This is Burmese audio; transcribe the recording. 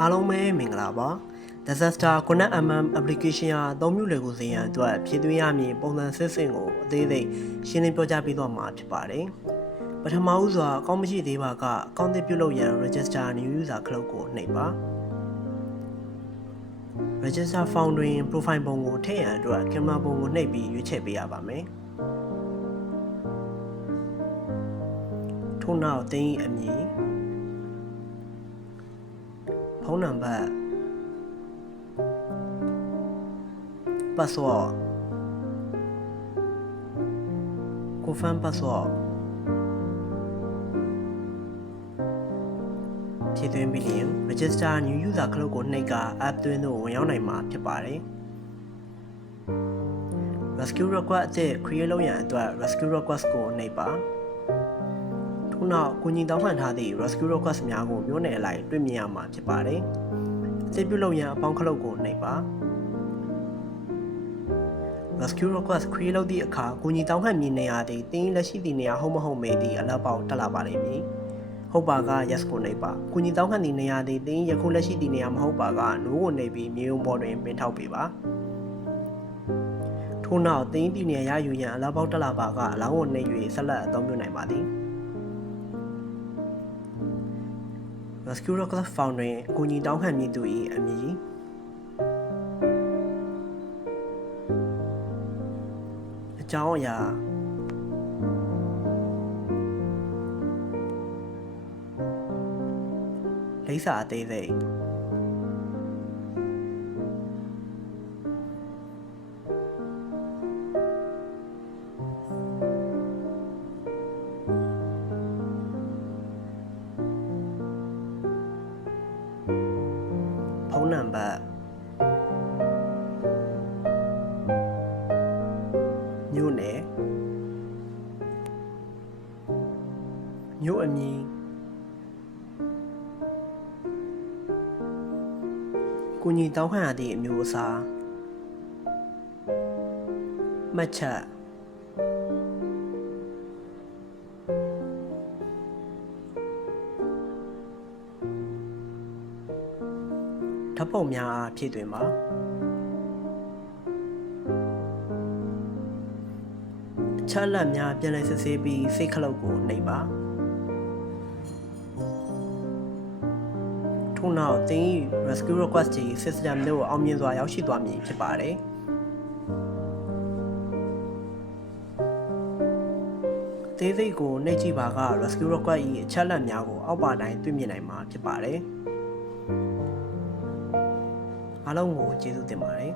အားလုံးပဲမင်္ဂလာပါ Disaster Connect MM application ဟာအသုံးပြုလေကိုစေရန်အတွက်ဖြည့်သွင်းရမည့်ပုံစံစစ်စင်ကိုအသေးစိတ်ရှင်းလင်းပြောကြားပေးသွားမှာဖြစ်ပါတယ်ပထမဦးစွာအကောင့်မရှိသေးပါကအကောင့်သစ်ပြုလုပ်ရန် Register New User ခလုတ်ကိုနှိပ်ပါ Register Form တွင် Profile ပုံကိုထည့်ရန်အတွက် Camera ပုံကိုနှိပ်ပြီးရွေးချယ်ပေးရပါမယ်ထို့နောက်သင်၏အမည်ဖုန်းနံပါတ် password confirm password ဖြည့်သွင်းပြီးရင် register new user ခလုတ်ကိုနှိပ်က app သွင်းသို့ဝင်ရောက်နိုင်မှာဖြစ်ပါတယ် rescue request အသစ် create လုပ်ရန်အတွက် rescue request ကိုနှိပ်ပါထို့နောက်ကူညီတောင်းခံထားသည့် rescue request များကိုမျိုးနယ်အလိုက်တွေ့မြင်ရမှာဖြစ်ပါတယ်အသစ်ပြုလုပ်ရန်အပေါင်းခလုတ်ကိုနှိပ်ပါ rescue request create လုပ်သည့်အခါကူညီတောင်းခံမည့်နေရာသည်တင်းလက်ရှိသည့်နေရာဟုတ်မဟုတ်မေးသည့်အလက်ပေါက်တက်လာပါလိမ့်မည်ဟုတ်ပါက yes ကိုနှိပ်ပါကူညီတောင်းခံသည့်နေရာသည်တင်းယခုလက်ရှိသည့်နေရာမဟုတ်ပါက no ကိုနှိပ်ပြီးမြေုံပေါ်တွင်ပင်ထောက်ပေးပါထို့နောက်တင်းသည့်နေရာရယူရန်အလက်ပေါက်တက်လာပါကအလောင်းကိုနှိပ်၍ဆက်လက်အသုံးပြုနိုင်ပါသည် rescue request form တွင်ကူညီတောင်းခံမည့်သူ၏အမည်အကြောင်းအရာလိပ်စာအသေးစိတ်ဖုန်းနံပါတ်မြို့နယ်မြို့အမည်ကူညီတောင်းခံရသည့်အမျိုးအစားမှတ်ချက်ဓာတ်ပုံများအားဖြည့်သွင်းပါအချက်အလက်များပြန်လည်စစ်ဆေးပြီးစိတ်ခလုတ်ကိုနှိပ်ပါထို့နောက်သင်၏ rescue request ကြီး system သို့အောင်မြင်စွာရောက်ရှိသွားမည်ဖြစ်ပါတယ်သေးစိတ်ကိုနှိပ်ကြည့်ပါက rescue request ၏အချက်အလက်များကိုအောက်ပါတိုင်းတွေ့မြင်နိုင်မှာဖြစ်ပါတယ်အားလုံးကိုကျေးဇူးတင်ပါတယ်